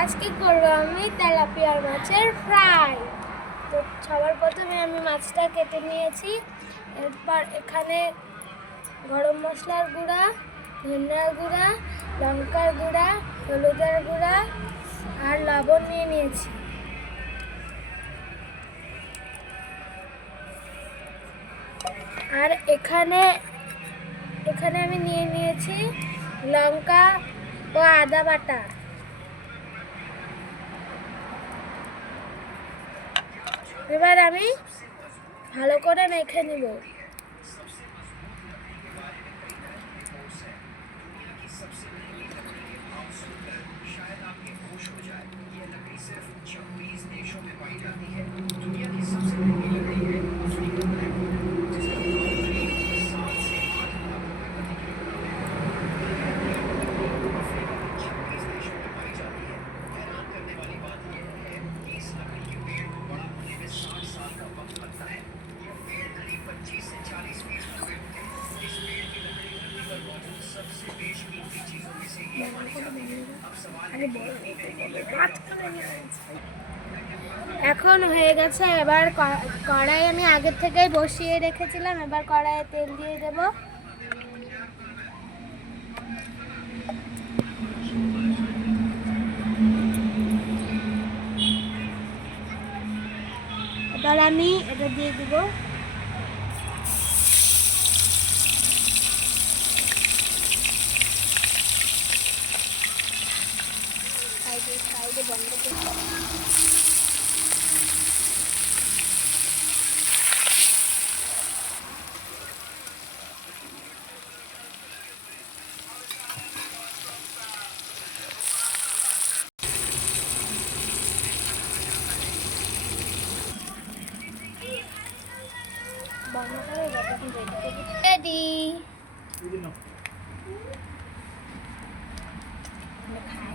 আজকে করব আমি তেলাপিয়া মাছের ফ্রাই। তো সবার প্রথমে আমি মাছটা কেটে নিয়েছি। এরপর এখানে গরম মশলার গুঁড়া, ধনিয়ার গুঁড়া, লঙ্কার গুঁড়া, হলুদের গুঁড়া আর লবণ নিয়ে নিয়েছি। আর এখানে আমি নিয়ে নিয়েছি লঙ্কা ও আদা বাটা। এবার আমি ভালো করে মেখে নিব। এখন হয়ে গেছে। এবার কড়াই আমি আগের থেকেই বসিয়ে রেখেছিলাম। এবার কড়াইয়ে তেল দিয়ে দেব। এবার আমি এটা দিয়ে দেব। সাইডে বন্ধ করে রেডি। খাই